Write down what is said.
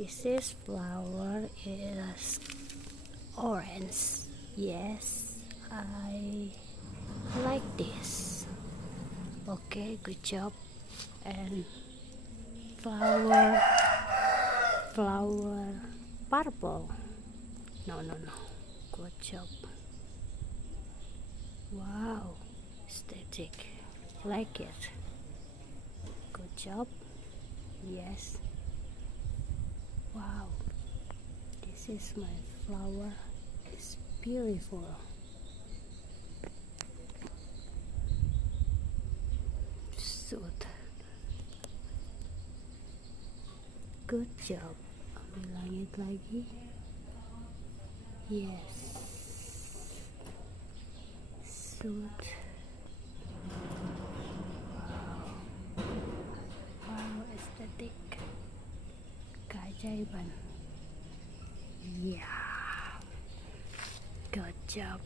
This is flower is orange. Yes, I like this. Okay, good job. And flower purple. No. Good job. Wow, aesthetic. Like it. Good job. Yes. Wow, this is my flower. It's beautiful. Shoot. Good job. Bilang it lagi. Yes. Shoot. Wow, aesthetic. Keajaiban. Yeah. Good job.